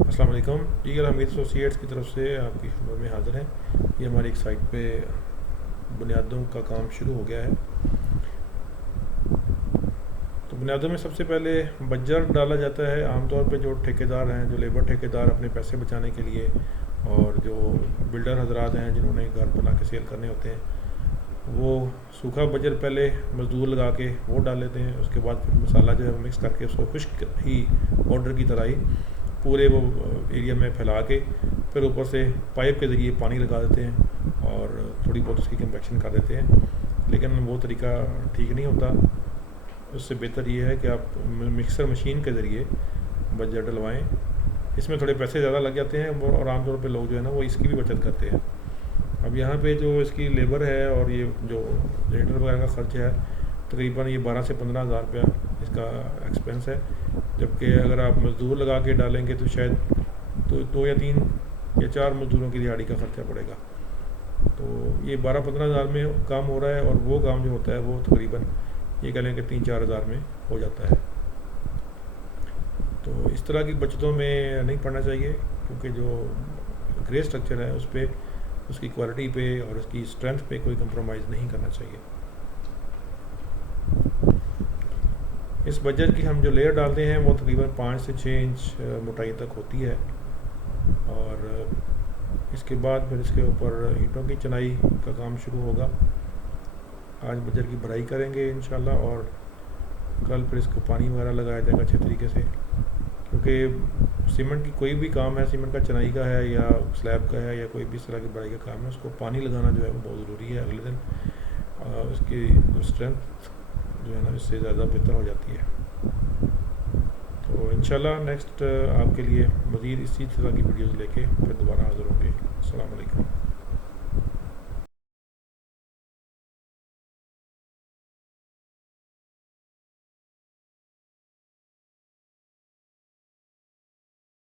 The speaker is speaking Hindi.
अस्सलाम वालेकुम। ईगल हमीद एसोसिएट्स की तरफ से आपकी खबर में हाज़िर हैं। ये हमारी एक साइट पे बुनियादों का काम शुरू हो गया है। तो बुनियादों में सबसे पहले बज्जर डाला जाता है। आमतौर पे जो ठेकेदार हैं, जो लेबर ठेकेदार अपने पैसे बचाने के लिए, और जो बिल्डर हजरात हैं जिन्होंने घर बना के सेल करने होते हैं, वो सूखा बजर पहले मज़दूर लगा के वो डाल लेते हैं। उसके बाद फिर मसाला जो है वो मिक्स करके उसको खुश्क ही पाउडर की तरह ही पूरे वो एरिया में फैला के फिर ऊपर से पाइप के ज़रिए पानी लगा देते हैं और थोड़ी बहुत उसकी कम्पेक्शन कर देते हैं। लेकिन वो तरीका ठीक नहीं होता। उससे बेहतर ये है कि आप मिक्सर मशीन के ज़रिए बजर डलवाएँ। इसमें थोड़े पैसे ज़्यादा लग जाते हैं और आमतौर पे लोग जो है ना वो इसकी भी बचत करते हैं। अब यहाँ पे जो इसकी लेबर है और ये जो जनरेटर वगैरह का ख़र्च है, तकरीबन ये 12 से 15 हज़ार रुपया इसका एक्सपेंस है। जबकि अगर आप मज़दूर लगा के डालेंगे तो शायद तो 2 या 3 या 4 मज़दूरों की दिहाड़ी का ख़र्चा पड़ेगा। तो ये 12-15 हज़ार में काम हो रहा है और वो काम जो होता है वो तकरीबन ये कह लें कि 3-4 हज़ार में हो जाता है। तो इस तरह की बचतों में नहीं पड़ना चाहिए, क्योंकि जो ग्रे स्ट्रक्चर है उस पर, उसकी क्वालिटी पे और उसकी स्ट्रेंथ पे कोई कंप्रोमाइज़ नहीं करना चाहिए। इस बजर की हम जो लेयर डालते हैं वो तकरीबन 5 से 6 इंच मोटाई तक होती है, और इसके बाद फिर इसके ऊपर ईंटों की चिनाई का काम शुरू होगा। आज बजर की भराई करेंगे इंशाल्लाह, और कल फिर इसको पानी वगैरह लगाया जाएगा अच्छे तरीके से। क्योंकि सीमेंट की कोई भी काम है, सीमेंट का चिनाई का है या स्लैब का है या कोई भी इस तरह की भराई का काम है, उसको पानी लगाना जो है वो बहुत ज़रूरी है। अगले दिन उसकी जो स्ट्रेंथ जो है ना इससे ज़्यादा बेहतर हो जाती है। तो इंशाल्लाह नेक्स्ट आपके लिए मज़ीद इसी तरह की वीडियोज़ लेके फिर दोबारा हाज़िर होंगे।